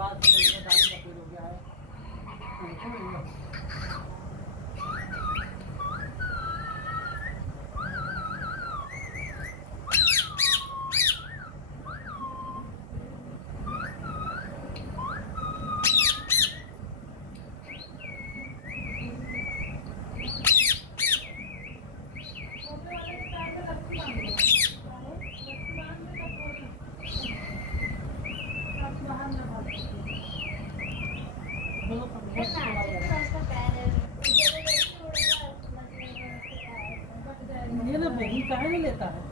बाद से दाढ़ी का पेड़ हो गया है। ये ना बहन काहे नहीं लेता है।